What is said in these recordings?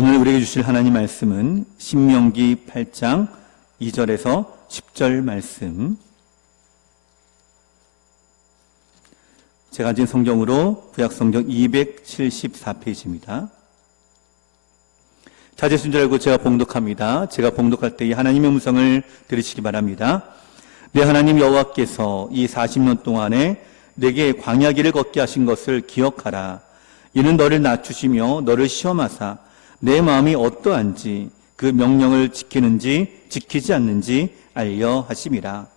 오늘 우리에게 주실 하나님 말씀은 신명기 8장 2절에서 10절 말씀. 제가 가진 성경으로 구약성경 274페이지입니다. 자제 순절 알고 제가 봉독합니다. 제가 봉독할 때 이 하나님의 음성을 들으시기 바랍니다. 내 하나님 여호와께서 이 40년 동안에 내게 광야길을 걷게 하신 것을 기억하라. 이는 너를 낮추시며 너를 시험하사 내 마음이 어떠한지 그 명령을 지키는지 지키지 않는지 알려 하심이라.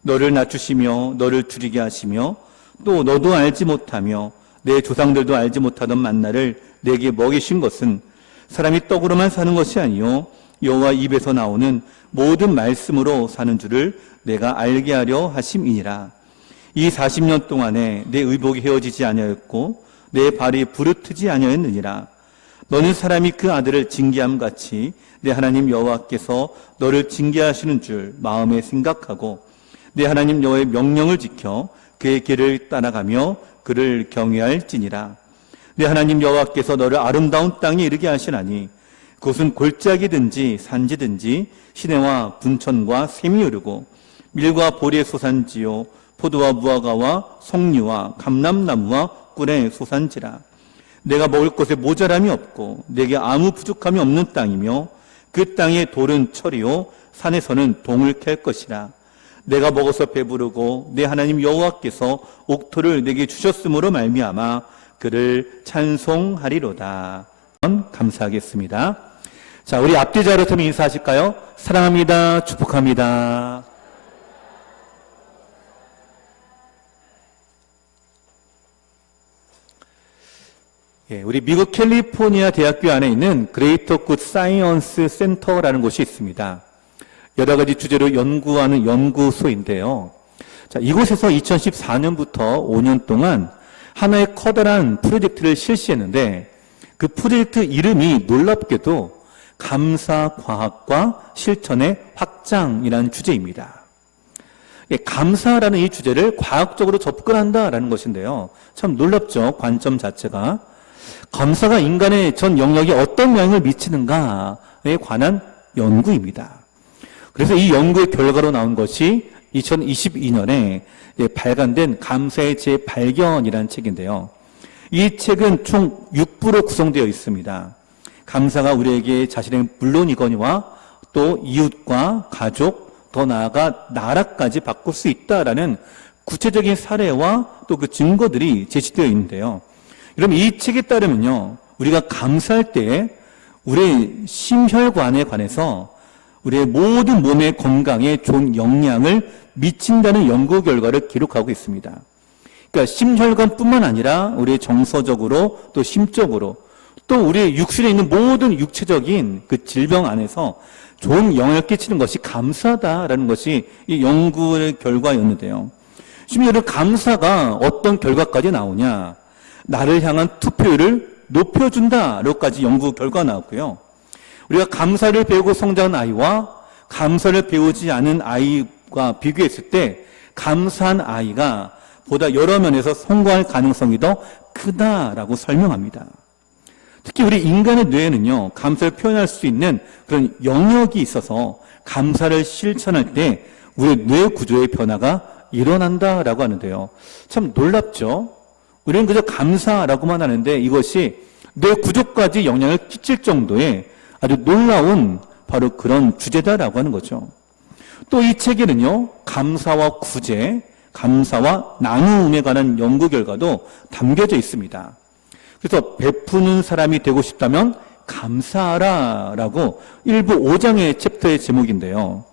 너를 낮추시며 너를 줄이게 하시며 또 너도 알지 못하며 내 조상들도 알지 못하던 만나를 내게 먹이신 것은 사람이 떡으로만 사는 것이 아니요 여호와 입에서 나오는 모든 말씀으로 사는 줄을 내가 알게 하려 하심이니라. 이 40년 동안에 내 의복이 헤어지지 아니하였고 내 발이 부르트지 아니하였느니라. 너는 사람이 그 아들을 징계함 같이 내 하나님 여호와께서 너를 징계하시는 줄 마음에 생각하고 내 하나님 여호와의 명령을 지켜 그의 길을 따라가며 그를 경외할지니라. 내 하나님 여호와께서 너를 아름다운 땅에 이르게 하시나니 그것은 골짜기든지 산지든지 시내와 분천과 샘이 흐르고 밀과 보리의 소산지요 포도와 무화과와 석류와 감람나무와 꿀의 소산지라. 내가 먹을 것에 모자람이 없고 내게 아무 부족함이 없는 땅이며 그 땅의 돌은 철이요 산에서는 동을 캘 것이라. 내가 먹어서 배부르고 내 하나님 여호와께서 옥토를 내게 주셨으므로 말미암아 그를 찬송하리로다. 감사하겠습니다. 자, 우리 앞뒤 자로 좀 인사하실까요? 사랑합니다. 축복합니다. 우리 미국 캘리포니아 대학교 안에 있는 그레이터 굿 사이언스 센터라는 곳이 있습니다. 여러 가지 주제로 연구하는 연구소인데요. 자, 이곳에서 2014년부터 5년 동안 하나의 커다란 프로젝트를 실시했는데 그 프로젝트 이름이 놀랍게도 감사과학과 실천의 확장이라는 주제입니다. 감사라는 이 주제를 과학적으로 접근한다라는 것인데요. 참 놀랍죠. 관점 자체가. 감사가 인간의 전 영역에 어떤 영향을 미치는가에 관한 연구입니다. 그래서 이 연구의 결과로 나온 것이 2022년에 발간된 감사의 재발견이라는 책인데요. 이 책은 총 6부로 구성되어 있습니다. 감사가 우리에게 자신의 물론이거니와 또 이웃과 가족, 더 나아가 나라까지 바꿀 수 있다라는 구체적인 사례와 또 그 증거들이 제시되어 있는데요. 여러분, 이 책에 따르면요, 우리가 감사할 때 우리의 심혈관에 관해서 우리의 모든 몸의 건강에 좋은 영향을 미친다는 연구 결과를 기록하고 있습니다. 그러니까 심혈관뿐만 아니라 우리의 정서적으로 또 심적으로 또 우리의 육신에 있는 모든 육체적인 그 질병 안에서 좋은 영향을 끼치는 것이 감사다라는 것이 이 연구의 결과였는데요. 심지어 감사가 어떤 결과까지 나오냐? 나를 향한 투표율을 높여준다로까지 연구 결과가 나왔고요. 우리가 감사를 배우고 성장한 아이와 감사를 배우지 않은 아이와 비교했을 때 감사한 아이가 보다 여러 면에서 성공할 가능성이 더 크다라고 설명합니다. 특히 우리 인간의 뇌에는요, 감사를 표현할 수 있는 그런 영역이 있어서 감사를 실천할 때 우리 뇌 구조의 변화가 일어난다라고 하는데요. 참 놀랍죠? 우리는 그저 감사라고만 하는데 이것이 뇌 구조까지 영향을 끼칠 정도의 아주 놀라운 바로 그런 주제다라고 하는 거죠. 또 이 책에는요, 감사와 구제, 감사와 나눔에 관한 연구 결과도 담겨져 있습니다. 그래서 베푸는 사람이 되고 싶다면 감사하라라고 일부 5장의 챕터의 제목인데요.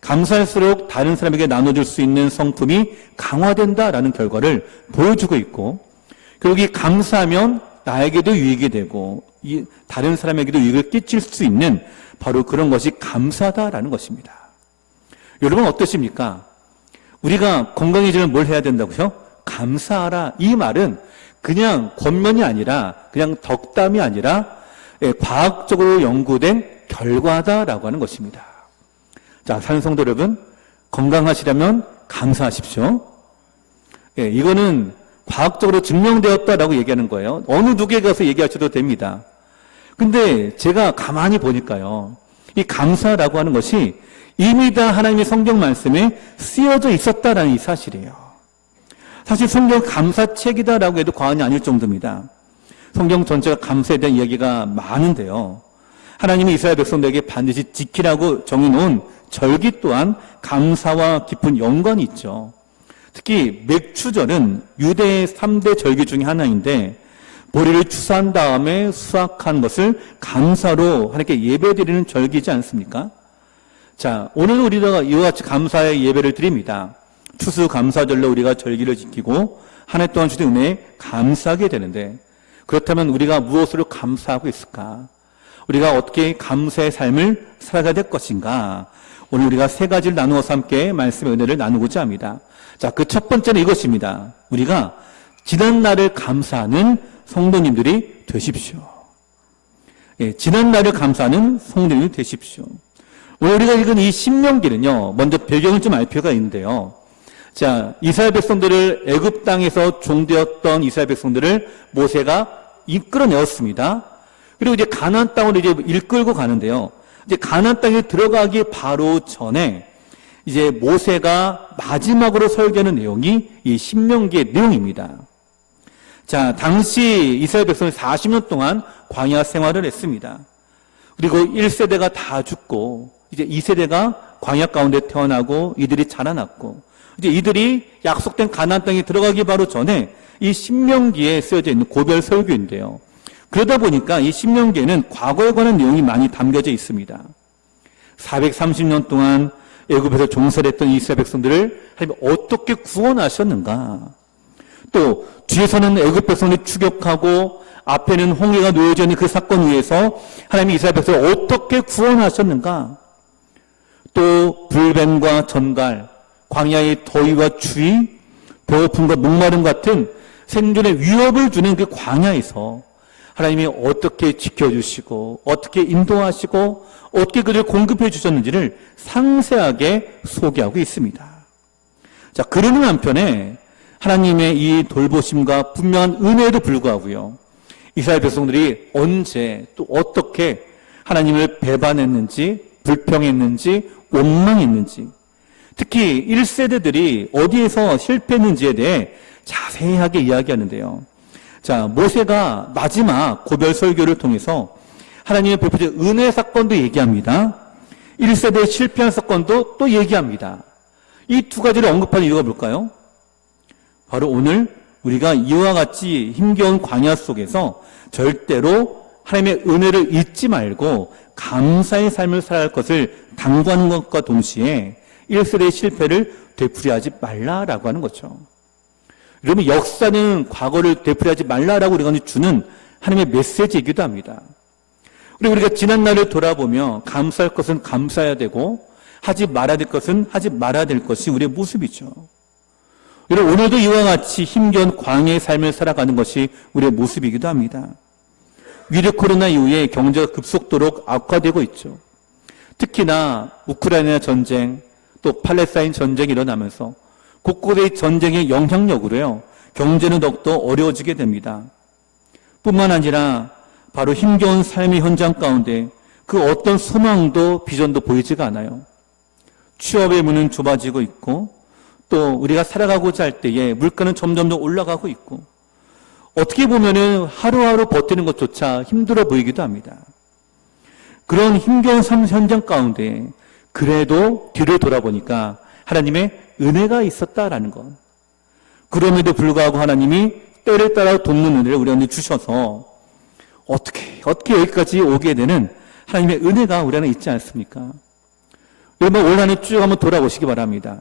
감사할수록 다른 사람에게 나눠줄 수 있는 성품이 강화된다라는 결과를 보여주고 있고, 그리고 이 감사하면 나에게도 유익이 되고 다른 사람에게도 유익을 끼칠 수 있는 바로 그런 것이 감사다라는 것입니다. 여러분 어떠십니까? 우리가 건강해지면 뭘 해야 된다고요? 감사하라. 이 말은 그냥 권면이 아니라 그냥 덕담이 아니라 과학적으로 연구된 결과다라고 하는 것입니다. 자, 사는 성도 여러분, 건강하시려면 감사하십시오. 이거는 과학적으로 증명되었다라고 얘기하는 거예요. 어느 누구에 가서 얘기하셔도 됩니다. 근데 제가 가만히 보니까요, 이 감사라고 하는 것이 이미 다 하나님의 성경 말씀에 쓰여져 있었다라는 이 사실이에요. 사실 성경 감사책이다라고 해도 과언이 아닐 정도입니다. 성경 전체가 감사에 대한 이야기가 많은데요. 하나님이 이스라엘 백성들에게 반드시 지키라고 정해놓은 절기 또한 감사와 깊은 연관이 있죠. 특히 맥추절은 유대의 3대 절기 중에 하나인데 보리를 추수한 다음에 수확한 것을 감사로 하나님께 예배드리는 절기지 않습니까? 자, 오늘 우리가 이와 같이 감사의 예배를 드립니다. 추수감사절로 우리가 절기를 지키고 한 해 동안 주신 은혜에 감사하게 되는데, 그렇다면 우리가 무엇으로 감사하고 있을까? 우리가 어떻게 감사의 삶을 살아가야 될 것인가? 오늘 우리가 세 가지를 나누어서 함께 말씀의 은혜를 나누고자 합니다. 자, 그 첫 번째는 이것입니다. 우리가 지난 날을 감사하는 성도님들이 되십시오. 예, 지난 날을 감사하는 성도님이 되십시오. 오늘 우리가 읽은 이 신명기는요, 먼저 배경을 좀 알 필요가 있는데요. 자, 이스라엘 백성들을 애굽 땅에서 종되었던 이스라엘 백성들을 모세가 이끌어내었습니다. 그리고 이제 가나안 땅으로 이제 이끌고 가는데요. 이제 가나안 땅에 들어가기 바로 전에 이제 모세가 마지막으로 설교하는 내용이 이 신명기의 내용입니다. 자, 당시 이스라엘 백성이 40년 동안 광야 생활을 했습니다. 그리고 1세대가 다 죽고 이제 2세대가 광야 가운데 태어나고 이들이 자라났고 이제 이들이 약속된 가나안 땅에 들어가기 바로 전에 이 신명기에 쓰여져 있는 고별 설교인데요. 그러다 보니까 이 신명기에는 과거에 관한 내용이 많이 담겨져 있습니다. 430년 동안 애굽에서 종살했던 이스라엘 백성들을 하나님 어떻게 구원하셨는가? 또 뒤에서는 애굽 백성을 추격하고 앞에는 홍해가 놓여져 있는 그 사건 위에서 하나님이 이스라엘 백성을 어떻게 구원하셨는가? 또 불뱀과 전갈, 광야의 더위와 추위, 배고픔과 목마름 같은 생존의 위협을 주는 그 광야에서 하나님이 어떻게 지켜주시고 어떻게 인도하시고 어떻게 그들을 공급해 주셨는지를 상세하게 소개하고 있습니다. 자, 그러는 한편에 하나님의 이 돌보심과 분명한 은혜에도 불구하고요, 이스라엘 백성들이 언제 또 어떻게 하나님을 배반했는지, 불평했는지, 원망했는지, 특히 1세대들이 어디에서 실패했는지에 대해 자세하게 이야기하는데요. 자, 모세가 마지막 고별 설교를 통해서 하나님의 베푸신 은혜 사건도 얘기합니다. 1세대의 실패한 사건도 또 얘기합니다. 이 두 가지를 언급하는 이유가 뭘까요? 바로 오늘 우리가 이와 같이 힘겨운 광야 속에서 절대로 하나님의 은혜를 잊지 말고 감사의 삶을 살아갈 것을 당부하는 것과 동시에 1세대의 실패를 되풀이하지 말라라고 하는 거죠. 여러분, 역사는 과거를 되풀이하지 말라라고 우리가 주는 하나님의 메시지이기도 합니다. 그리고 우리가 지난 날을 돌아보며 감사할 것은 감사해야 되고 하지 말아야 될 것은 하지 말아야 될 것이 우리의 모습이죠. 여러분, 오늘도 이와 같이 힘겨운 광야의 삶을 살아가는 것이 우리의 모습이기도 합니다. 위드 코로나 이후에 경제가 급속도로 악화되고 있죠. 특히나 우크라이나 전쟁, 또 팔레스타인 전쟁이 일어나면서 곳곳의 전쟁의 영향력으로요, 경제는 더욱더 어려워지게 됩니다. 뿐만 아니라 바로 힘겨운 삶의 현장 가운데 그 어떤 소망도 비전도 보이지가 않아요. 취업의 문은 좁아지고 있고 또 우리가 살아가고자 할 때에 물가는 점점 더 올라가고 있고 어떻게 보면은 하루하루 버티는 것조차 힘들어 보이기도 합니다. 그런 힘겨운 삶 현장 가운데 그래도 뒤를 돌아보니까 하나님의 은혜가 있었다라는 것. 그럼에도 불구하고 하나님이 때를 따라 돕는 은혜를 우리한테 주셔서 어떻게 여기까지 오게 되는 하나님의 은혜가 우리 안에 있지 않습니까? 여러분, 올 한 해 쭉 한번 돌아보시기 바랍니다.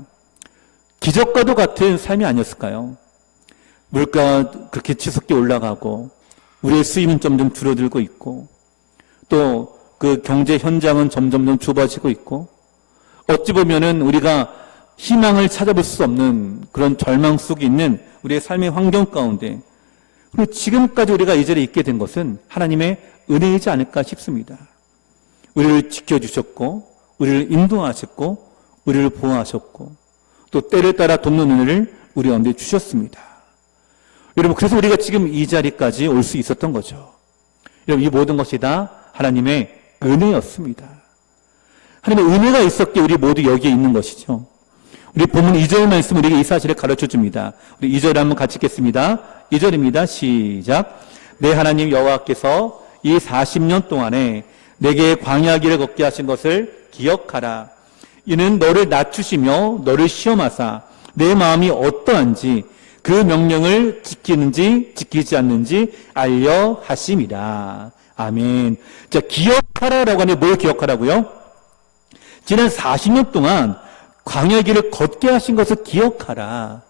기적과도 같은 삶이 아니었을까요? 물가가 그렇게 치솟게 올라가고 우리의 수입은 점점 줄어들고 있고 또 그 경제 현장은 점점 좁아지고 있고 어찌 보면은 우리가 희망을 찾아볼 수 없는 그런 절망 속에 있는 우리의 삶의 환경 가운데 그리고 지금까지 우리가 이 자리에 있게 된 것은 하나님의 은혜이지 않을까 싶습니다. 우리를 지켜주셨고 우리를 인도하셨고 우리를 보호하셨고 또 때를 따라 돕는 은혜를 우리 가운데 주셨습니다. 여러분, 그래서 우리가 지금 이 자리까지 올 수 있었던 거죠. 여러분, 이 모든 것이 다 하나님의 은혜였습니다. 하나님의 은혜가 있었기에 우리 모두 여기에 있는 것이죠. 우리 본문 2절 말씀 우리에게 이 사실을 가르쳐 줍니다. 우리 2절 한번 같이 읽겠습니다. 2절입니다. 시작. 내 하나님 여호와께서 이 40년 동안에 내게 광야 길을 걷게 하신 것을 기억하라. 이는 너를 낮추시며 너를 시험하사 내 마음이 어떠한지 그 명령을 지키는지 지키지 않는지 알려 하심이라. 아멘. 자, 기억하라라고 하는데 뭘 기억하라고요? 지난 40년 동안 광야 길을 걷게 하신 것을 기억하라.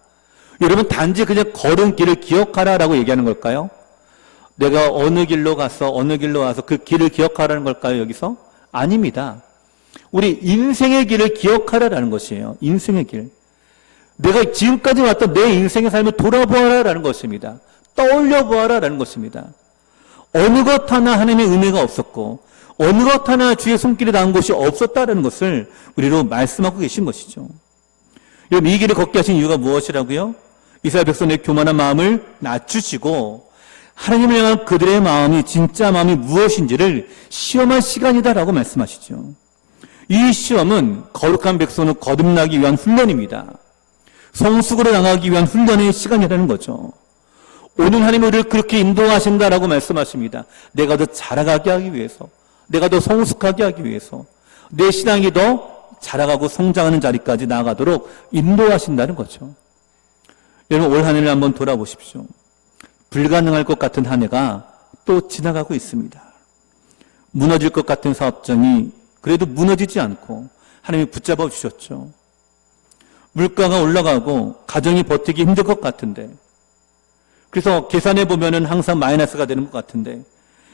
여러분, 단지 그냥 걸은 길을 기억하라라고 얘기하는 걸까요? 내가 어느 길로 가서 어느 길로 와서 그 길을 기억하라는 걸까요, 여기서? 아닙니다. 우리 인생의 길을 기억하라라는 것이에요. 인생의 길. 내가 지금까지 왔던 내 인생의 삶을 돌아보아라라는 것입니다. 떠올려보아라라는 것입니다. 어느 것 하나 하나님의 은혜가 없었고 어느 것 하나 주의 손길이 닿은 곳이 없었다라는 것을 우리로 말씀하고 계신 것이죠. 여러분, 이 길을 걷게 하신 이유가 무엇이라고요? 이스라엘 백성의 교만한 마음을 낮추시고 하나님을 향한 그들의 마음이 진짜 마음이 무엇인지를 시험할 시간이다라고 말씀하시죠. 이 시험은 거룩한 백성을 거듭나기 위한 훈련입니다. 성숙으로 나가기 위한 훈련의 시간이라는 거죠. 오늘 하나님이 우리를 그렇게 인도하신다라고 말씀하십니다. 내가 더 자라가게 하기 위해서, 내가 더 성숙하게 하기 위해서, 내 신앙이 더 자라가고 성장하는 자리까지 나아가도록 인도하신다는 거죠. 여러분, 올 한 해를 한번 돌아보십시오. 불가능할 것 같은 한 해가 또 지나가고 있습니다. 무너질 것 같은 사업장이 그래도 무너지지 않고 하나님이 붙잡아 주셨죠. 물가가 올라가고 가정이 버티기 힘들 것 같은데, 그래서 계산해 보면은 항상 마이너스가 되는 것 같은데,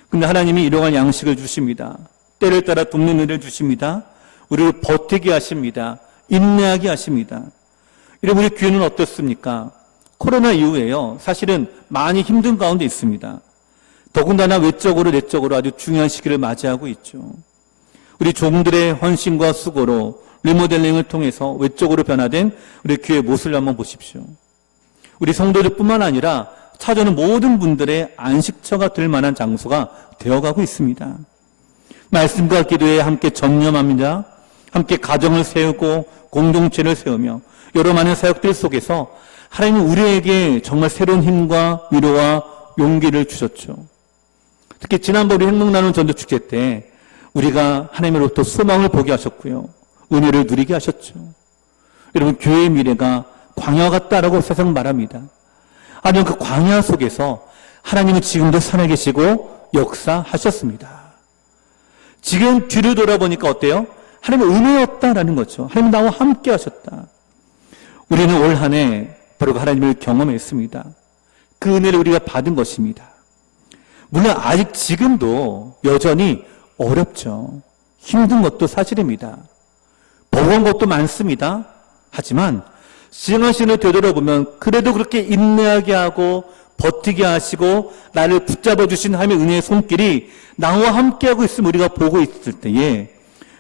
근데 하나님이 일용할 양식을 주십니다. 때를 따라 돕는 은혜를 주십니다. 우리를 버티게 하십니다. 인내하게 하십니다. 여러분, 우리 교회는 어떻습니까? 코로나 이후에요, 사실은 많이 힘든 가운데 있습니다. 더군다나 외적으로 내적으로 아주 중요한 시기를 맞이하고 있죠. 우리 종들의 헌신과 수고로 리모델링을 통해서 외적으로 변화된 우리 교회 모습을 한번 보십시오. 우리 성도들뿐만 아니라 찾아오는 모든 분들의 안식처가 될 만한 장소가 되어가고 있습니다. 말씀과 기도에 함께 전념합니다. 함께 가정을 세우고 공동체를 세우며 여러 많은 사역들 속에서 하나님은 우리에게 정말 새로운 힘과 위로와 용기를 주셨죠. 특히 지난번 우리 행복나눔 전도축제 때 우리가 하나님으로부터 소망을 보게 하셨고요, 은혜를 누리게 하셨죠. 여러분, 교회의 미래가 광야 같다라고 세상 말합니다. 하지만 그 광야 속에서 하나님은 지금도 살아계시고 역사하셨습니다. 지금 뒤를 돌아보니까 어때요? 하나님의 은혜였다라는 거죠. 하나님 나와 함께 하셨다. 우리는 올 한 해 바로 하나님을 경험했습니다. 그 은혜를 우리가 받은 것입니다. 물론 아직 지금도 여전히 어렵죠. 힘든 것도 사실입니다. 버거운 것도 많습니다. 하지만 지난 시간을 되돌아보면 그래도 그렇게 인내하게 하고 버티게 하시고 나를 붙잡아 주신 하나님의 은혜의 손길이 나와 함께하고 있음을 우리가 보고 있을 때에,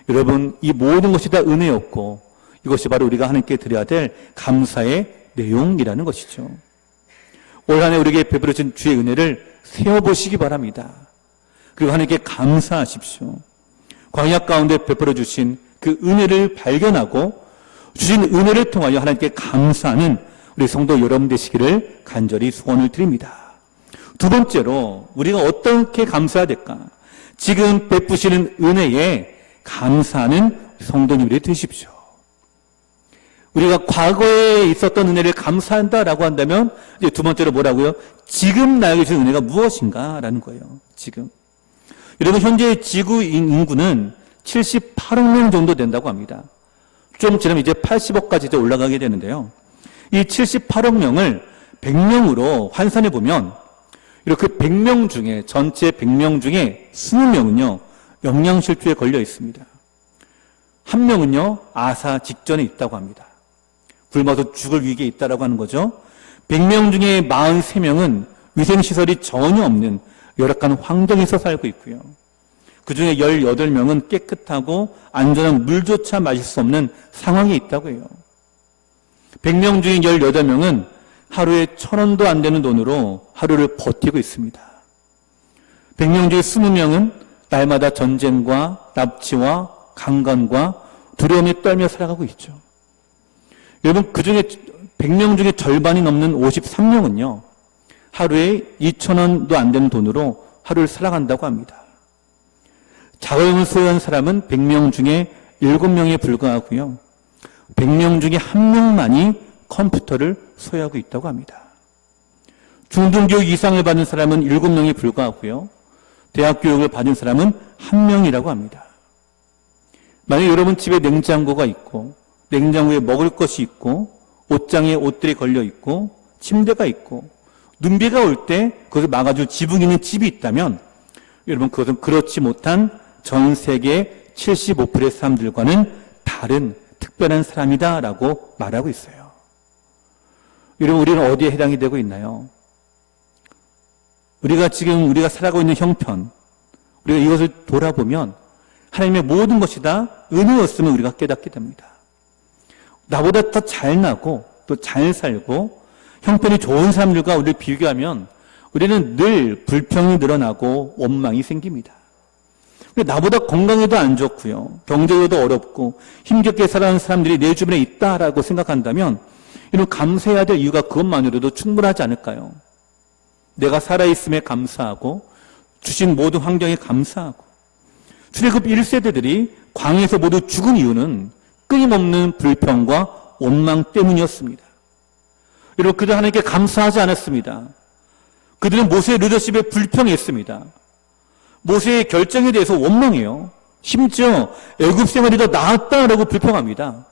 여러분, 이 모든 것이 다 은혜였고 이것이 바로 우리가 하나님께 드려야 될 감사의 내용이라는 것이죠. 올 한 해 우리에게 베풀어진 주의 은혜를 세어보시기 바랍니다. 그리고 하나님께 감사하십시오. 광야 가운데 베풀어 주신 그 은혜를 발견하고 주신 은혜를 통하여 하나님께 감사하는 우리 성도 여러분 되시기를 간절히 소원을 드립니다. 두 번째로 우리가 어떻게 감사해야 될까? 지금 베푸시는 은혜에 감사하는 성도님들이 되십시오. 우리가 과거에 있었던 은혜를 감사한다라고 한다면 이제 두 번째로 뭐라고요? 지금 나에게 주신 은혜가 무엇인가라는 거예요. 지금. 여러분, 현재 지구 인구는 78억 명 정도 된다고 합니다. 좀 지나면 이제 80억까지 이제 올라가게 되는데요. 이 78억 명을 100명으로 환산해 보면 이렇게 100명 중에, 전체 100명 중에 20명은요 영양실조에 걸려 있습니다. 한 명은요 아사 직전에 있다고 합니다. 굶어서 죽을 위기에 있다라고 하는 거죠. 100명 중에 43명은 위생시설이 전혀 없는 열악한 환경에서 살고 있고요. 그 중에 18명은 깨끗하고 안전한 물조차 마실 수 없는 상황에 있다고 해요. 100명 중에 18명은 하루에 1,000원도 안 되는 돈으로 하루를 버티고 있습니다. 100명 중에 20명은 날마다 전쟁과 납치와 강간과 두려움에 떨며 살아가고 있죠. 여러분, 그 중에 100명 중에 절반이 넘는 53명은요, 하루에 2,000원도 안 되는 돈으로 하루를 살아간다고 합니다. 자가용을 소유한 사람은 100명 중에 7명에 불과하고요. 100명 중에 1명만이 컴퓨터를 소유하고 있다고 합니다. 중등교육 이상을 받은 사람은 7명에 불과하고요. 대학 교육을 받은 사람은 1명이라고 합니다. 만약 여러분 집에 냉장고가 있고 냉장고에 먹을 것이 있고 옷장에 옷들이 걸려 있고 침대가 있고 눈비가 올 때 그것을 막아줄 지붕이 있는 집이 있다면 여러분 그것은 그렇지 못한 전 세계 75%의 사람들과는 다른 특별한 사람이다라고 말하고 있어요. 여러분, 우리는 어디에 해당이 되고 있나요? 우리가 살아가고 있는 형편, 우리가 이것을 돌아보면 하나님의 모든 것이 다 은혜였음을 우리가 깨닫게 됩니다. 나보다 더 잘나고 또 잘 살고 형편이 좋은 사람들과 우리를 비교하면 우리는 늘 불평이 늘어나고 원망이 생깁니다. 나보다 건강에도 안 좋고요, 경제에도 어렵고 힘겹게 살아가는 사람들이 내 주변에 있다라고 생각한다면 이런 감사해야 될 이유가 그것만으로도 충분하지 않을까요? 내가 살아있음에 감사하고 주신 모든 환경에 감사하고 출애굽 1세대들이 광야에서 모두 죽은 이유는 끊임없는 불평과 원망 때문이었습니다. 여러분, 그들 하나님께 감사하지 않았습니다. 그들은 모세의 리더십에 불평했습니다. 모세의 결정에 대해서 원망해요. 심지어 애굽 생활이 더 나았다라고 불평합니다.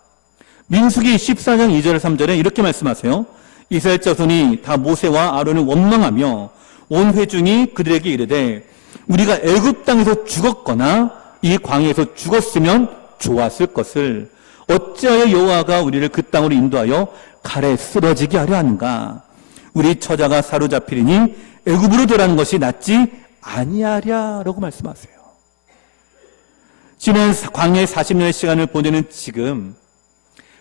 민수기 14장 2절 3절에 이렇게 말씀하세요. 이스라엘 자손이 다 모세와 아론을 원망하며 온 회중이 그들에게 이르되 우리가 애굽 땅에서 죽었거나 이 광야에서 죽었으면 좋았을 것을 어찌하여 여호와가 우리를 그 땅으로 인도하여 칼에 쓰러지게 하려 하는가? 우리 처자가 사로잡히리니 애굽으로 돌아가는 것이 낫지 아니하랴라고 말씀하세요. 지난 광야의 40년의 시간을 보내는 지금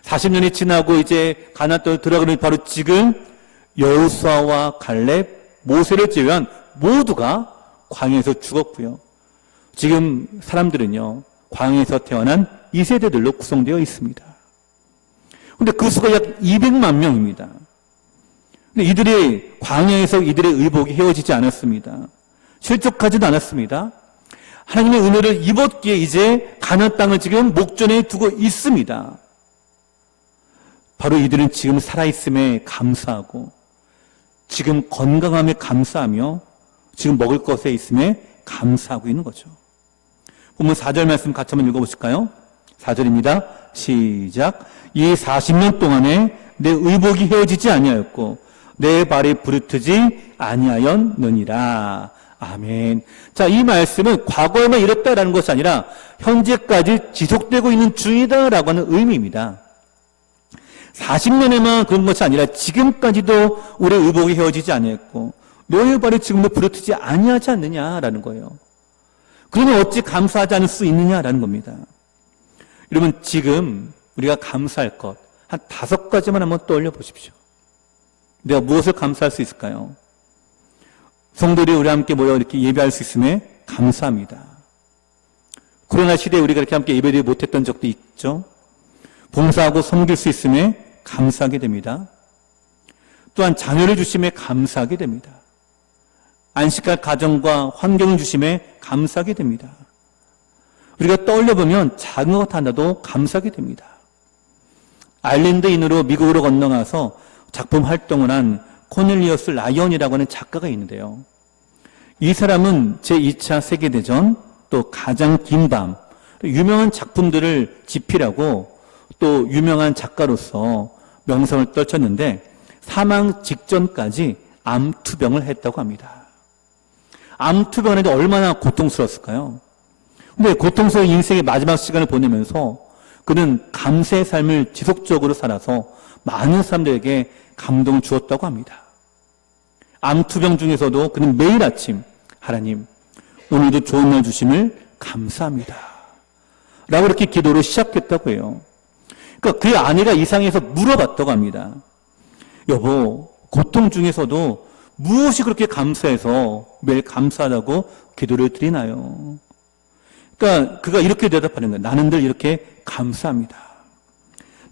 40년이 지나고 이제 가나안 땅으로 들어가는 바로 지금 여호수아와 갈렙, 모세를 제외한 모두가 광야에서 죽었고요. 지금 사람들은요, 광야에서 태어난 2세대들로 구성되어 있습니다. 그런데 그 수가 약 200만 명입니다. 근데 이들이 광야에서 이들의 의복이 헤어지지 않았습니다. 실족하지도 않았습니다. 하나님의 은혜를 입었기에 이제 가나안 땅을 지금 목전에 두고 있습니다. 바로 이들은 지금 살아있음에 감사하고 지금 건강함에 감사하며 지금 먹을 것에 있음에 감사하고 있는 거죠. 본문 4절 말씀 같이 한번 읽어보실까요? 4절입니다. 시작. 이 40년 동안에 내 의복이 헤어지지 아니하였고 내 발이 부르트지 아니하였느니라. 아멘. 자, 이 말씀은 과거에만 이랬다라는 것이 아니라 현재까지 지속되고 있는 중이다라고 하는 의미입니다. 40년에만 그런 것이 아니라 지금까지도 우리 의복이 헤어지지 아니했고 너의 발이 지금도 부르트지 아니하지 않느냐라는 거예요. 그러면 어찌 감사하지 않을 수 있느냐라는 겁니다. 여러분, 지금 우리가 감사할 것 한 5가지만 한번 떠올려 보십시오. 내가 무엇을 감사할 수 있을까요? 성도들이 우리 함께 모여 이렇게 예배할 수 있음에 감사합니다. 코로나 시대에 우리가 이렇게 함께 예배를 못했던 적도 있죠. 봉사하고 섬길 수 있음에 감사하게 됩니다. 또한 자녀를 주심에 감사하게 됩니다. 안식할 가정과 환경을 주심에 감사하게 됩니다. 우리가 떠올려보면 작은 것 하나도 감사하게 됩니다. 아일랜드인으로 미국으로 건너가서 작품 활동을 한 코넬리어스 라이언이라고 하는 작가가 있는데요. 이 사람은 제2차 세계대전, 또 가장 긴 밤, 유명한 작품들을 집필하고 또 유명한 작가로서 명성을 떨쳤는데 사망 직전까지 암투병을 했다고 합니다. 암투병을 했는데 얼마나 고통스러웠을까요? 근데 고통스러운 인생의 마지막 시간을 보내면서 그는 감사의 삶을 지속적으로 살아서 많은 사람들에게 감동을 주었다고 합니다. 암투병 중에서도 그는 매일 아침 하나님, 오늘도 좋은 날 주심을 감사합니다 라고 이렇게 기도를 시작했다고 해요. 그러니까 그의 아내가 이상해서 물어봤다고 합니다. 여보, 고통 중에서도 무엇이 그렇게 감사해서 매일 감사하다고 기도를 드리나요? 그러니까 그가 이렇게 대답하는 거예요. 나는 늘 이렇게 감사합니다.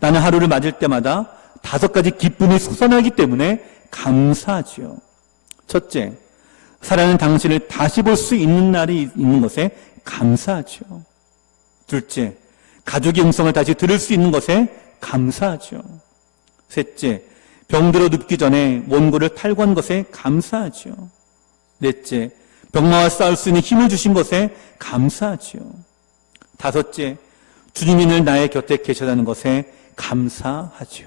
나는 하루를 맞을 때마다 5가지 기쁨이 솟아나기 때문에 감사하지요. 첫째, 사랑하는 당신을 다시 볼 수 있는 날이 있는 것에 감사하죠. 둘째, 가족의 음성을 다시 들을 수 있는 것에 감사하죠. 셋째, 병들어 눕기 전에 원고를 탈구한 것에 감사하죠. 넷째, 병마와 싸울 수 있는 힘을 주신 것에 감사하죠. 다섯째, 주님이 늘 나의 곁에 계시다는 것에 감사하죠.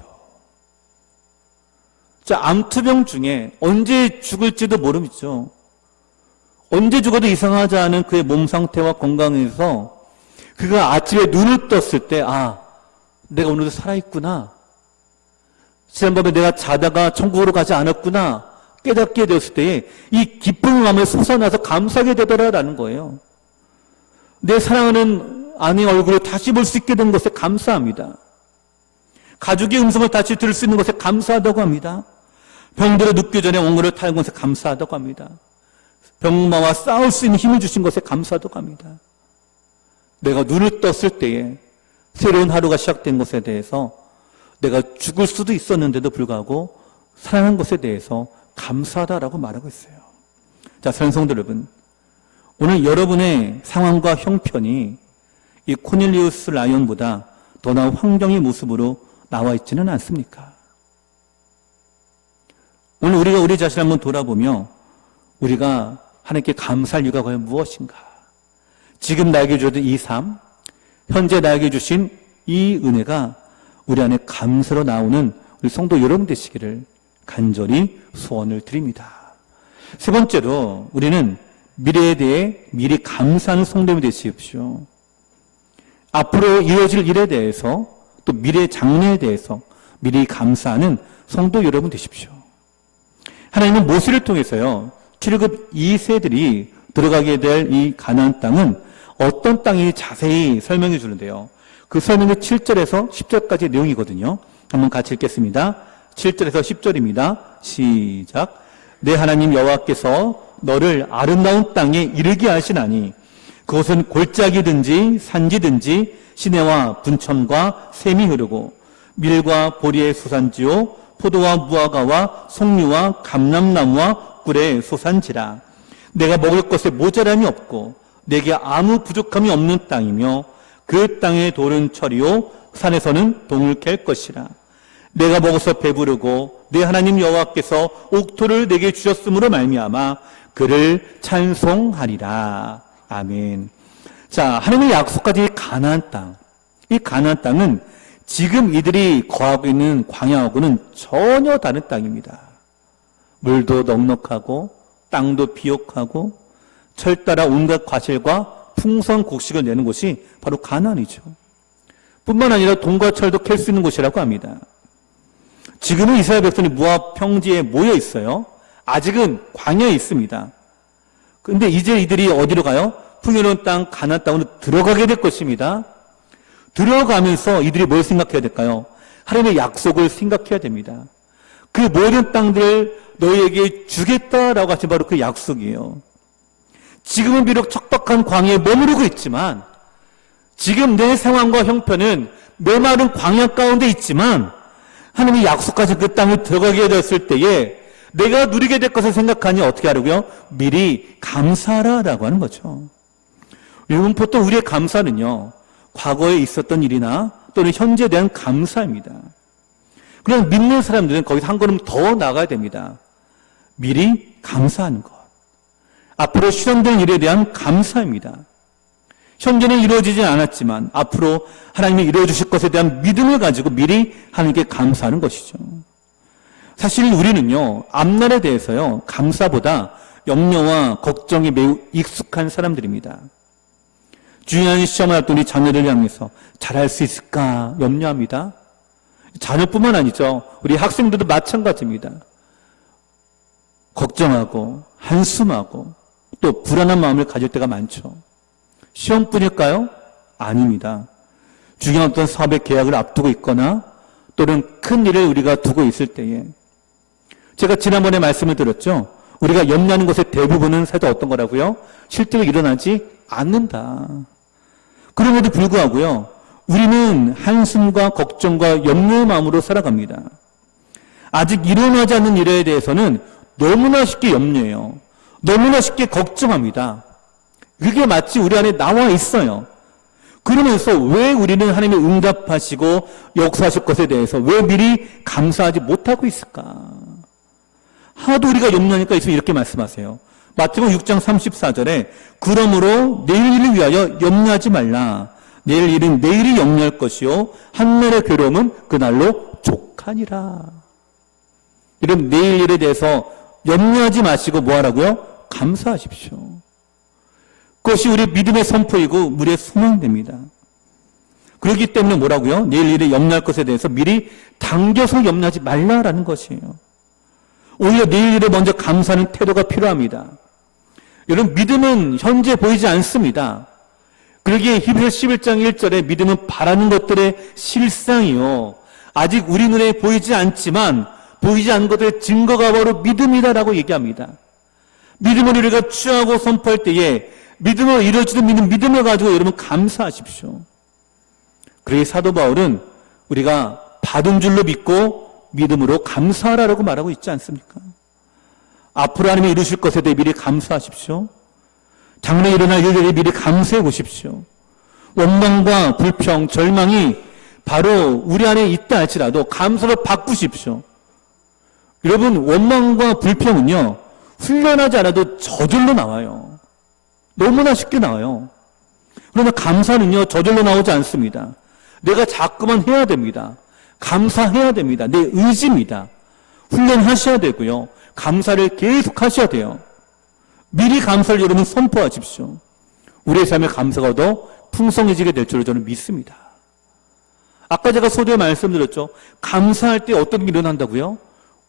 자, 암투병 중에 언제 죽을지도 모르죠. 언제 죽어도 이상하지 않은 그의 몸 상태와 건강에서 그가 아침에 눈을 떴을 때, 내가 오늘도 살아있구나. 지난밤에 내가 자다가 천국으로 가지 않았구나. 깨닫게 되었을 때에 이 기쁨의 마음에 솟아나서 감사하게 되더라라는 거예요. 내 사랑하는 아내의 얼굴을 다시 볼 수 있게 된 것에 감사합니다. 가족의 음성을 다시 들을 수 있는 것에 감사하다고 합니다. 병들어 눕기 전에 원고를 타는 것에 감사하다고 합니다. 병마와 싸울 수 있는 힘을 주신 것에 감사하다고 합니다. 내가 눈을 떴을 때에 새로운 하루가 시작된 것에 대해서 내가 죽을 수도 있었는데도 불구하고 사랑한 것에 대해서 감사하다라고 말하고 있어요. 자, 성도 여러분, 오늘 여러분의 상황과 형편이 이 코넬리우스 라이온보다 더 나은 환경의 모습으로 나와 있지는 않습니까? 오늘 우리가 우리 자신을 한번 돌아보며 우리가 하나님께 감사할 이유가 과연 무엇인가? 지금 나에게 주신 이 삶, 현재 나에게 주신 이 은혜가 우리 안에 감사로 나오는 우리 성도 여러분 되시기를 간절히 소원을 드립니다. 세 번째로 우리는 미래에 대해 미리 감사하는 성도님이 되십시오. 앞으로 이루어질 일에 대해서 또 미래의 장래에 대해서 미리 감사하는 성도 여러분 되십시오. 하나님은 모세를 통해서요, 출애굽 2세들이 들어가게 될 이 가나안 땅은 어떤 땅인지 자세히 설명해 주는데요. 그 설명이 7절에서 10절까지의 내용이거든요. 한번 같이 읽겠습니다. 7절에서 10절입니다. 시작. 내 하나님 여호와께서 너를 아름다운 땅에 이르게 하시나니 그곳은 골짜기든지 산지든지 시내와 분천과 샘이 흐르고 밀과 보리의 소산지요 포도와 무화과와 송류와 감람나무와 꿀의 소산지라. 내가 먹을 것에 모자람이 없고 내게 아무 부족함이 없는 땅이며 그 땅의 돌은 철이요 산에서는 동을 캘 것이라. 내가 먹어서 배부르고 내 하나님 여호와께서 옥토를 내게 주셨으므로 말미암아 그를 찬송하리라. 아멘. 자, 하나님의 약속까지 가나안 땅. 이 가나안 땅은 지금 이들이 거하고 있는 광야하고는 전혀 다른 땅입니다. 물도 넉넉하고 땅도 비옥하고 철 따라 온갖 과실과 풍성 곡식을 내는 곳이 바로 가나안이죠. 뿐만 아니라 돈과 철도 캘 수 있는 곳이라고 합니다. 지금은 이스라엘 백성이 모압 평지에 모여 있어요. 아직은 광야에 있습니다. 그런데 이제 이들이 어디로 가요? 풍요로운 땅 가나안 땅으로 들어가게 될 것입니다. 들어가면서 이들이 뭘 생각해야 될까요? 하나님의 약속을 생각해야 됩니다. 그 모든 땅들을 너희에게 주겠다라고 하신 바로 그 약속이에요. 지금은 비록 척박한 광야에 머무르고 있지만, 지금 내 상황과 형편은 메마른 광야 가운데 있지만 하나님이 약속하신 그 땅에 들어가게 되었을 때에 내가 누리게 될 것을 생각하니 어떻게 하려고요? 미리 감사하라라고 하는 거죠. 여러분, 보통 우리의 감사는요, 과거에 있었던 일이나 또는 현재에 대한 감사입니다. 그럼 믿는 사람들은 거기서 한 걸음 더 나가야 됩니다. 미리 감사하는 것. 앞으로 실현될 일에 대한 감사입니다. 현재는 이루어지지 않았지만 앞으로 하나님이 이루어 주실 것에 대한 믿음을 가지고 미리 하나님께 감사하는 것이죠. 사실 우리는요, 앞날에 대해서요, 감사보다 염려와 걱정이 매우 익숙한 사람들입니다. 중요한 시험을 앞두니 자녀를 향해서 잘할 수 있을까 염려합니다. 자녀뿐만 아니죠. 우리 학생들도 마찬가지입니다. 걱정하고 한숨하고 또 불안한 마음을 가질 때가 많죠. 시험뿐일까요? 아닙니다. 중요한 어떤 사업의 계약을 앞두고 있거나 또는 큰 일을 우리가 두고 있을 때에 제가 지난번에 말씀을 드렸죠. 우리가 염려하는 것의 대부분은 사실 어떤 거라고요? 실제로 일어나지 않는다. 그럼에도 불구하고요, 우리는 한숨과 걱정과 염려의 마음으로 살아갑니다. 아직 일어나지 않는 일에 대해서는 너무나 쉽게 염려해요. 너무나 쉽게 걱정합니다. 그게 마치 우리 안에 나와 있어요. 그러면서 왜 우리는 하나님의 응답하시고 역사하실 것에 대해서 왜 미리 감사하지 못하고 있을까? 하도 우리가 염려하니까 예수님 이렇게 말씀하세요. 마태복음 6장 34절에 그러므로 내일 일을 위하여 염려하지 말라. 내일 일은 내일이 염려할 것이요 한날의 괴로움은 그날로 족하니라. 이런 내일 일에 대해서 염려하지 마시고 뭐 하라고요? 감사하십시오. 그것이 우리 믿음의 선포이고 우리의 소망됩니다. 그렇기 때문에 뭐라고요? 내일 일에 염려할 것에 대해서 미리 당겨서 염려하지 말라라는 것이에요. 오히려 내일 일에 먼저 감사하는 태도가 필요합니다. 여러분, 믿음은 현재 보이지 않습니다. 그러기에 히브리서 11장 1절에 믿음은 바라는 것들의 실상이요, 아직 우리 눈에 보이지 않지만 보이지 않는 것들의 증거가 바로 믿음이다라고 얘기합니다. 믿음을 우리가 취하고 선포할 때에 믿음으로 이루어지는 믿음을 가지고 여러분 감사하십시오. 그래서 사도 바울은 우리가 받은 줄로 믿고 믿음으로 감사하라고 말하고 있지 않습니까? 앞으로 하나님이 이루실 것에 대해 미리 감사하십시오. 장래에 일어날 일들에 미리 감사해 보십시오. 원망과 불평, 절망이 바로 우리 안에 있다 할지라도 감사로 바꾸십시오. 여러분, 원망과 불평은요, 훈련하지 않아도 저절로 나와요. 너무나 쉽게 나와요. 그러나 감사는요, 저절로 나오지 않습니다. 내가 자꾸만 해야 됩니다. 감사해야 됩니다. 내 의지입니다. 훈련하셔야 되고요. 감사를 계속 하셔야 돼요. 미리 감사를 여러분 선포하십시오. 우리의 삶의 감사가 더 풍성해지게 될 줄로 저는 믿습니다. 아까 제가 소두에 말씀드렸죠. 감사할 때 어떤 일이 일어난다고요?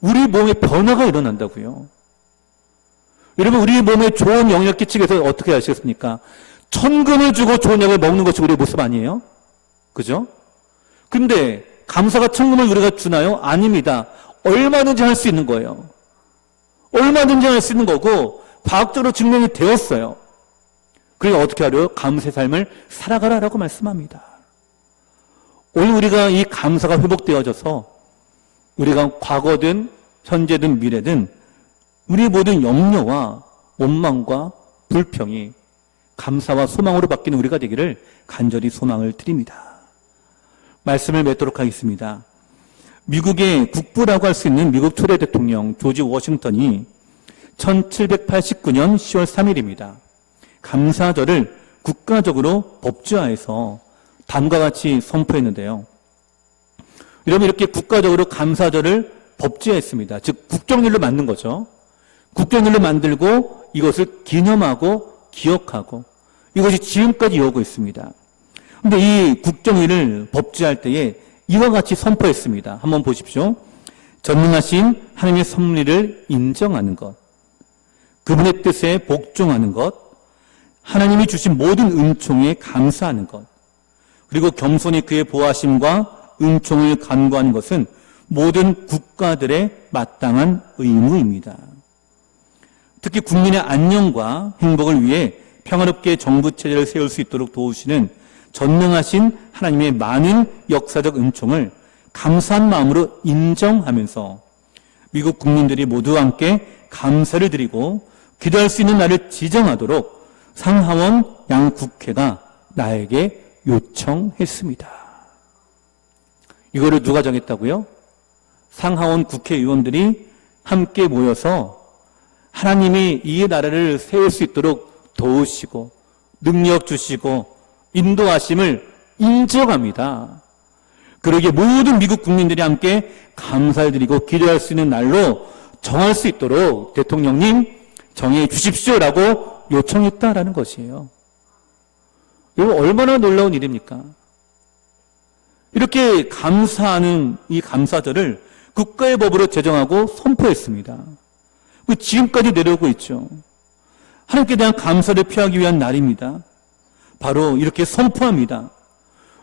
우리 몸에 변화가 일어난다고요. 여러분, 우리 몸에 좋은 영향을 끼치기 위해서 어떻게 하시겠습니까? 천금을 주고 좋은 약을 먹는 것이 우리의 모습 아니에요? 그죠? 근데 감사가 천금을 우리가 주나요? 아닙니다. 얼마든지 할 수 있는 거예요. 얼마든지 할 수 있는 거고 과학적으로 증명이 되었어요. 그러니까 어떻게 하려고? 감사의 삶을 살아가라라고 말씀합니다. 오늘 우리가 이 감사가 회복되어져서 우리가 과거든 현재든 미래든 우리의 모든 염려와 원망과 불평이 감사와 소망으로 바뀌는 우리가 되기를 간절히 소망을 드립니다. 말씀을 맺도록 하겠습니다. 미국의 국부라고 할 수 있는 미국 초대 대통령 조지 워싱턴이 1789년 10월 3일입니다. 감사절을 국가적으로 법제화해서 다음과 같이 선포했는데요. 여러분, 이렇게 국가적으로 감사절을 법제화했습니다. 즉 국경일로 만든 거죠. 국경일로 만들고 이것을 기념하고 기억하고 이것이 지금까지 이어오고 있습니다. 그런데 이 국경일을 법제할 때에 이와 같이 선포했습니다. 한번 보십시오. 전능하신 하나님의 섭리를 인정하는 것, 그분의 뜻에 복종하는 것, 하나님이 주신 모든 은총에 감사하는 것, 그리고 겸손히 그의 보호하심과 은총을 간구하는 것은 모든 국가들의 마땅한 의무입니다. 특히 국민의 안녕과 행복을 위해 평화롭게 정부 체제를 세울 수 있도록 도우시는 전능하신 하나님의 많은 역사적 은총을 감사한 마음으로 인정하면서 미국 국민들이 모두 함께 감사를 드리고 기도할 수 있는 날을 지정하도록 상하원 양국회가 나에게 요청했습니다. 이거를 누가 정했다고요? 상하원 국회의원들이 함께 모여서 하나님이 이 나라를 세울 수 있도록 도우시고 능력 주시고 인도하심을 인정합니다. 그러기에 모든 미국 국민들이 함께 감사를 드리고 기도할 수 있는 날로 정할 수 있도록 대통령님 정해 주십시오라고 요청했다라는 것이에요. 이거 얼마나 놀라운 일입니까? 이렇게 감사하는 이 감사절을 국가의 법으로 제정하고 선포했습니다. 지금까지 내려오고 있죠. 하나님께 대한 감사를 표하기 위한 날입니다. 바로 이렇게 선포합니다.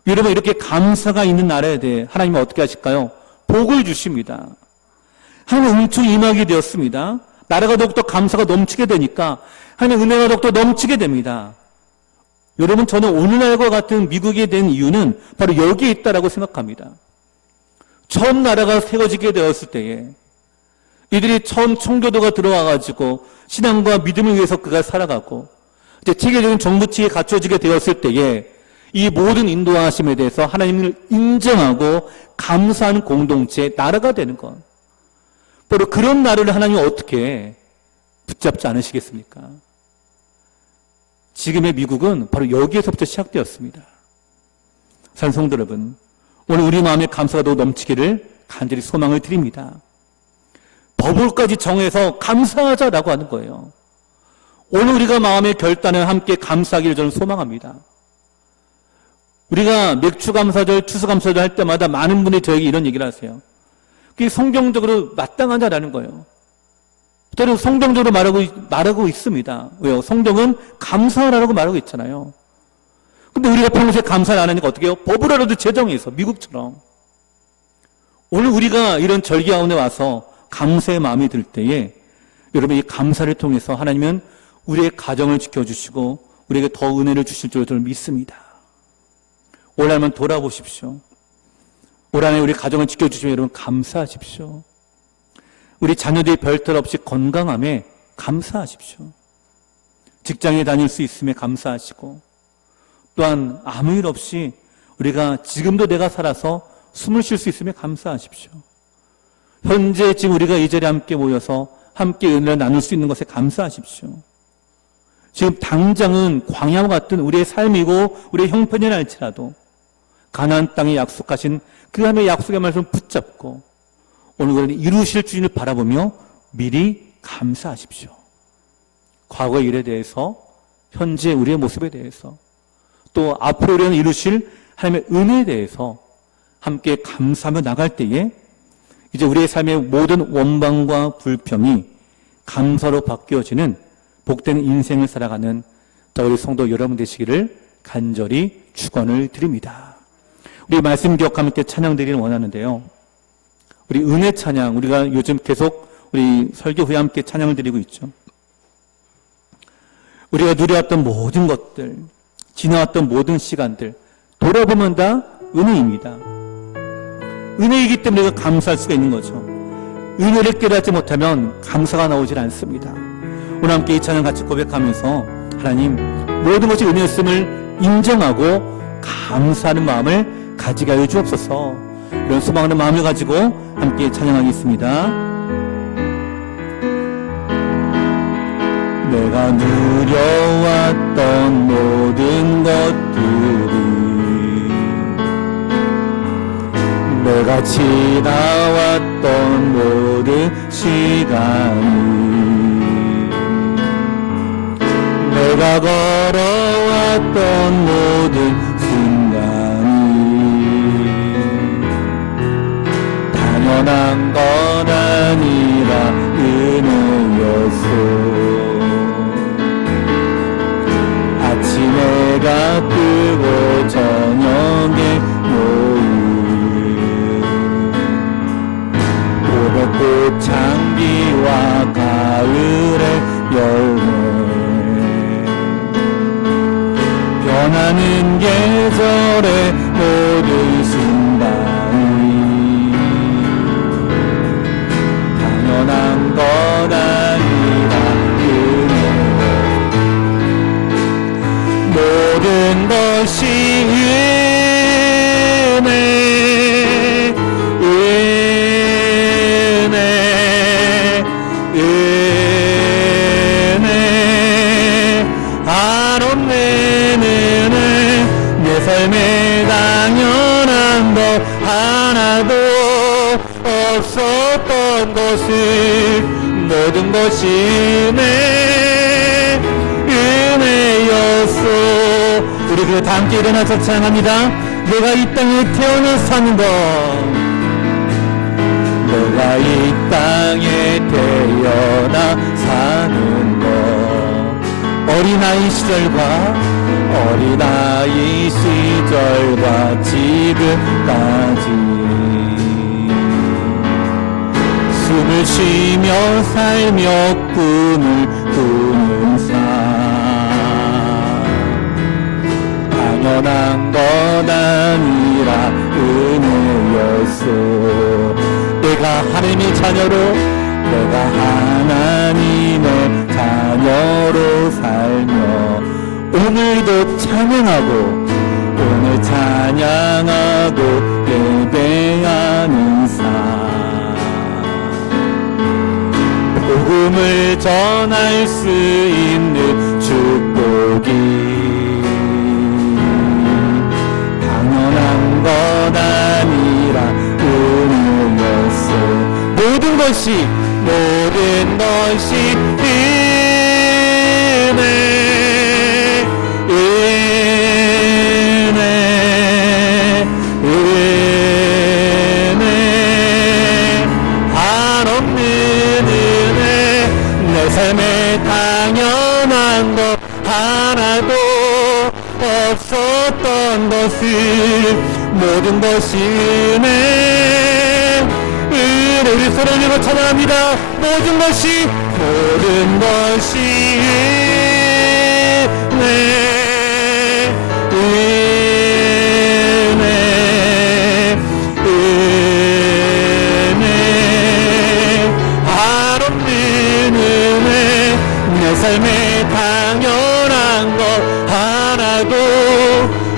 여러분, 이렇게 감사가 있는 나라에 대해 하나님은 어떻게 하실까요? 복을 주십니다. 하나님의 은총이 임하게 되었습니다. 나라가 더욱더 감사가 넘치게 되니까 하나님의 은혜가 더욱더 넘치게 됩니다. 여러분, 저는 오늘날과 같은 미국에 된 이유는 바로 여기에 있다라고 생각합니다. 처음 나라가 세워지게 되었을 때에 이들이 처음 청교도가 들어와가지고 신앙과 믿음을 위해서 그가 살아가고 이제 체계적인 정부치에 갖춰지게 되었을 때에 이 모든 인도하심에 대해서 하나님을 인정하고 감사하는 공동체, 나라가 되는 것. 바로 그런 나라를 하나님이 어떻게 붙잡지 않으시겠습니까? 지금의 미국은 바로 여기에서부터 시작되었습니다. 사랑하는 성도 여러분, 오늘 우리 마음에 감사가 더 넘치기를 간절히 소망을 드립니다. 법을까지 정해서 감사하자라고 하는 거예요. 오늘 우리가 마음의 결단을 함께 감사하기를 저는 소망합니다. 우리가 맥주감사절, 추수감사절 할 때마다 많은 분이 저에게 이런 얘기를 하세요. 그게 성경적으로 마땅하다라는 거예요. 때로 성경적으로 말하고 있습니다. 왜요? 성경은 감사하라고 말하고 있잖아요. 근데 우리가 평소에 감사를 안 하니까 어떻게 해요? 법으로라도 제정해서, 미국처럼. 오늘 우리가 이런 절기 가운데 와서 감사의 마음이 들 때에 여러분, 이 감사를 통해서 하나님은 우리의 가정을 지켜주시고 우리에게 더 은혜를 주실 줄 저는 믿습니다. 올 한번 돌아보십시오. 올 한해 우리 가정을 지켜주시면 여러분 감사하십시오. 우리 자녀들이 별탈 없이 건강함에 감사하십시오. 직장에 다닐 수 있음에 감사하시고, 또한 아무 일 없이 우리가 지금도 내가 살아서 숨을 쉴 수 있음에 감사하십시오. 현재 지금 우리가 이 자리에 함께 모여서 함께 은혜를 나눌 수 있는 것에 감사하십시오. 지금 당장은 광야와 같은 우리의 삶이고 우리의 형편이라 할지라도 가나안 땅에 약속하신 그 하나님의 약속의 말씀을 붙잡고 오늘 그를 이루실 주님을 바라보며 미리 감사하십시오. 과거의 일에 대해서, 현재 우리의 모습에 대해서, 또 앞으로 우리는 이루실 하나님의 은혜에 대해서 함께 감사하며 나갈 때에 이제 우리의 삶의 모든 원망과 불평이 감사로 바뀌어지는 복된 인생을 살아가는 우리 성도 여러분 되시기를 간절히 축원을 드립니다. 우리 말씀 기억하며 함께 찬양 드리기를 원하는데요. 우리 은혜 찬양, 우리가 요즘 계속 우리 설교 후에 함께 찬양을 드리고 있죠. 우리가 누려왔던 모든 것들, 지나왔던 모든 시간들 돌아보면 다 은혜입니다. 은혜이기 때문에 우리가 감사할 수가 있는 거죠. 은혜를 깨닫지 못하면 감사가 나오질 않습니다. 오늘 함께 이 찬양 같이 고백하면서 하나님, 모든 것이 은혜였음을 인정하고 감사하는 마음을 가지게 하여 주옵소서. 이런 소망하는 마음을 가지고 함께 찬양하겠습니다. 내가 누려왔던 모든 것들이, 내가 지나왔던 모든 시간이, 내가 걸어왔던 모든 당연한 건 아니라 은혜였소. 아침해가 뜨고 저녁에 노을, 봄의 꽃향기와 가을의 열매, 변하는 계절의 모든 순간이 당연한 건 아니라 은혜, 모든 것이 은혜, 은혜, 은혜, 한없는 은혜, 내 삶에 당연한 것 하나도 없었던 것을, 모든 것이 은혜였소. 우리 그 다 함께 일어나서 찬양합니다. 내가 이 땅에 태어나 사는 것, 내가 이 땅에 태어나 사는 것, 어린아이 시절과 지금까지 숨을 숨을 쉬며 살며 꿈을 꾸는 삶 당연한 것 아니라 은혜였소. 내가 하나님의 자녀로 내가 하나님의 자녀로 살며 오늘도 찬양하고 오늘 찬양하고 예배하는 삶 복음을 전할 수 있는 축복이 당연한 것 아니라 은혜였소. 모든 것이 삶에 당연한 것 하나도 없었던 것을 모든 것이 은혜 우리 서로 읽어 찬양합니다. 모든 것이 삶에 당연한 것 하나도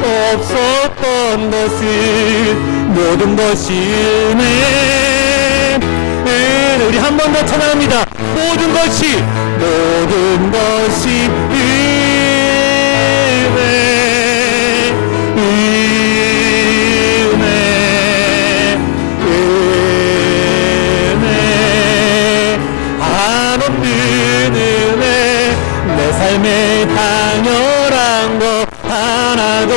없었던 것을 모든 것이 은혜 우리 한 번 더 찬양합니다. 모든 것이 삶에 당연한 것 하나도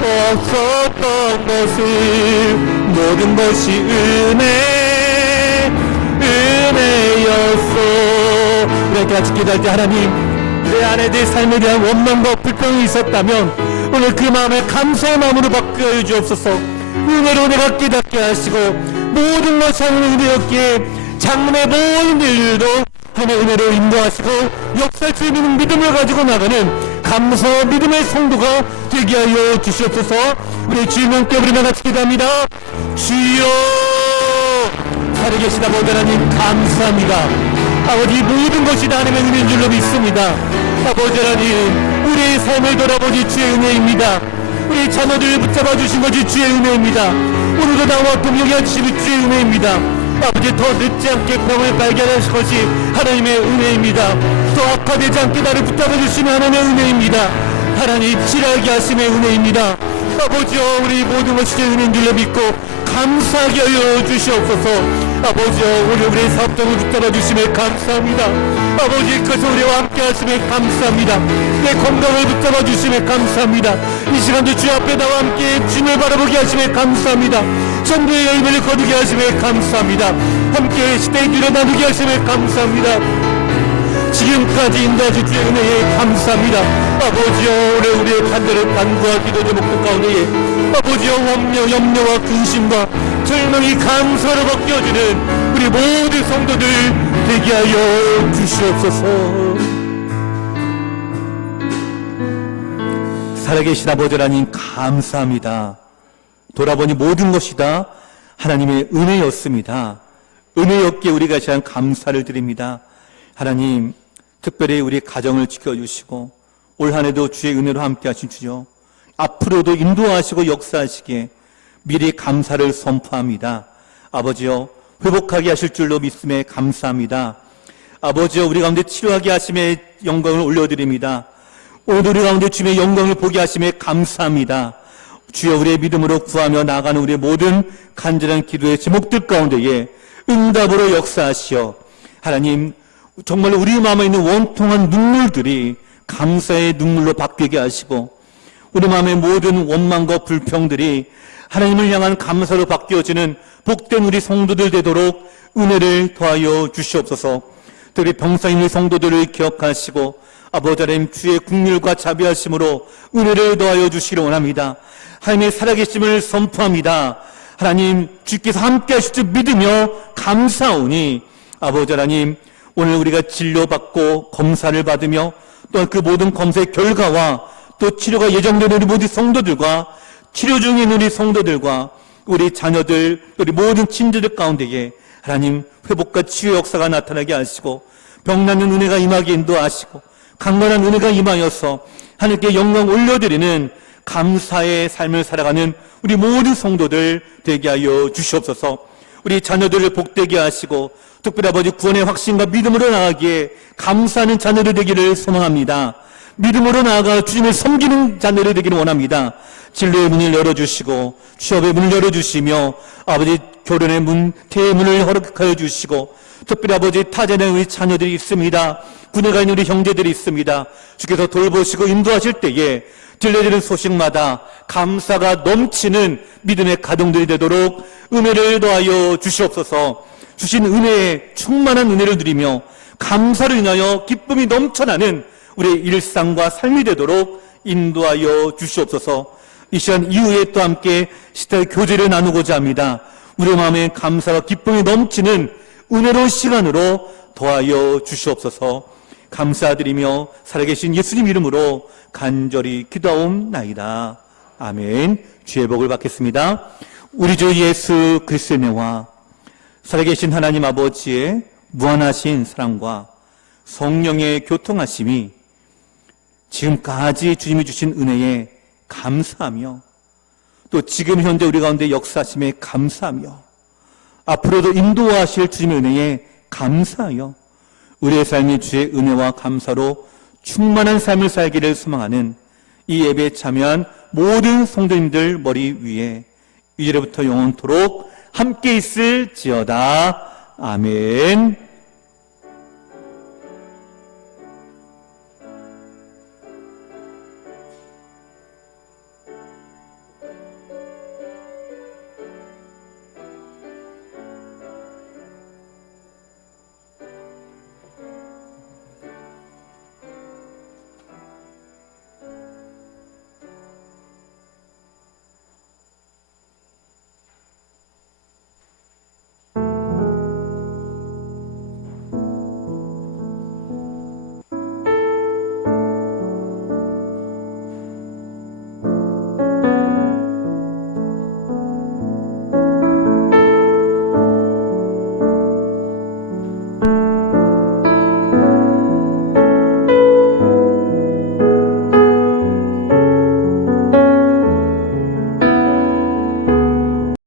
없었던 것을 모든 것이 은혜였소. 이렇게 같이 기도할 때 하나님 내 안에 내 삶에 대한 원망과 불평이 있었다면 오늘 그 마음을 감사의 마음으로 바꾸어 주옵소서. 은혜로 내가 깨닫게 하시고 모든 것이 하나님의 은혜였기에 장래 모든 일들도 하나님의 은혜로 인도하시고 역사할 수 있는 믿음을 가지고 나가는 감사와 믿음의 성도가 되게 하여 주시옵소서. 우리 주님께 우리만 같이 기도합니다. 주여 살아계시다 보다 하나님 감사합니다. 아버지 모든 것이 다 하나님의 은혜인 줄로 믿습니다. 아버지 하나님 우리의 삶을 돌아보니 주의 은혜입니다. 우리 자녀들을 붙잡아 주신 것이 주의 은혜입니다. 오늘도 나와 동역해 주시는 주의 은혜입니다. 아버지 더 늦지 않게 병을 발견하실 것이 하나님의 은혜입니다. 더 악화되지 않게 나를 붙잡아 주시는 하나님의 은혜입니다. 하나님 치료하게 하심의 은혜입니다. 아버지여 우리 모든 것이 제 은혜인 줄로 믿고 감사하게 하여 주시옵소서. 아버지여 우리의 사업장을 붙잡아 주심에 감사합니다. 아버지 그래서 우리와 함께 하심에 감사합니다. 내 건강을 붙잡아 주심에 감사합니다. 이 시간도 주 앞에 나와 함께 주님을 바라보게 하심에 감사합니다. 전도의 열매를 거두게 하심에 감사합니다. 함께 시대의 길을 나누게 하심에 감사합니다. 지금까지 인도하신 주의 은혜에 감사합니다. 아버지여 우리의 간절한 간구와 기도의 목표 가운데에 아버지여 염려와 근심과 절망이 감사로 바뀌어지는 우리 모든 성도들 되게 하여 주시옵소서. 살아계신 아버지 하나님 감사합니다. 돌아보니 모든 것이 다 하나님의 은혜였습니다. 은혜였기에 우리가 시한 감사를 드립니다. 하나님 특별히 우리 가정을 지켜주시고 올 한 해도 주의 은혜로 함께 하신 주여 앞으로도 인도하시고 역사하시기에 미리 감사를 선포합니다. 아버지여 회복하게 하실 줄로 믿음에 감사합니다. 아버지여 우리 가운데 치료하게 하심에 영광을 올려드립니다. 오늘 우리 가운데 주님의 영광을 보게 하심에 감사합니다. 주여 우리의 믿음으로 구하며 나아가는 우리의 모든 간절한 기도의 제목들 가운데에 응답으로 역사하시어 하나님 정말 우리 마음에 있는 원통한 눈물들이 감사의 눈물로 바뀌게 하시고 우리 마음의 모든 원망과 불평들이 하나님을 향한 감사로 바뀌어지는 복된 우리 성도들 되도록 은혜를 더하여 주시옵소서. 특히 병상 있는 성도들을 기억하시고 아버지 하나님 주의 국률과 자비하심으로 은혜를 더하여 주시기를 원합니다. 하나님의 살아계심을 선포합니다. 하나님 주께서 함께 하실 줄 믿으며 감사하오니 아버지 하나님, 오늘 우리가 진료받고 검사를 받으며 또한 그 모든 검사의 결과와 또 치료가 예정된 우리 모든 성도들과 치료 중에 있는 우리 성도들과 우리 자녀들, 우리 모든 친지들 가운데에 하나님 회복과 치유 역사가 나타나게 하시고 병나는 은혜가 임하게 인도하시고 강건한 은혜가 임하여서 하나님께 영광 올려드리는 감사의 삶을 살아가는 우리 모든 성도들 되게 하여 주시옵소서. 우리 자녀들을 복되게 하시고 특별히 아버지 구원의 확신과 믿음으로 나아가기에 감사하는 자녀들 되기를 소망합니다. 믿음으로 나아가 주님을 섬기는 자녀들 되기를 원합니다. 진로의 문을 열어주시고 취업의 문을 열어주시며 아버지 결혼의 문, 태의 문을 허락하여 주시고 특별히 아버지 타전에 우리 자녀들이 있습니다. 군에 가 있는 우리 형제들이 있습니다. 주께서 돌보시고 인도하실 때에 들려지는 소식마다 감사가 넘치는 믿음의 가정들이 되도록 은혜를 더하여 주시옵소서. 주신 은혜에 충만한 은혜를 누리며 감사를 인하여 기쁨이 넘쳐나는 우리의 일상과 삶이 되도록 인도하여 주시옵소서. 이 시간 이후에 또 함께 시대의 교제를 나누고자 합니다. 우리 마음에 감사와 기쁨이 넘치는 은혜로운 시간으로 더하여 주시옵소서. 감사드리며 살아계신 예수님 이름으로 간절히 기도하옵나이다. 아멘. 주의 복을 받겠습니다. 우리 주 예수 그리스도의 은혜와 살아계신 하나님 아버지의 무한하신 사랑과 성령의 교통하심이 지금까지 주님이 주신 은혜에 감사하며 또 지금 현재 우리 가운데 역사하심에 감사하며 앞으로도 인도하실 주님의 은혜에 감사하여 우리의 삶이 주의 은혜와 감사로 충만한 삶을 살기를 소망하는 이 예배에 참여한 모든 성도님들 머리 위에 이제부터 영원토록 함께 있을지어다. 아멘.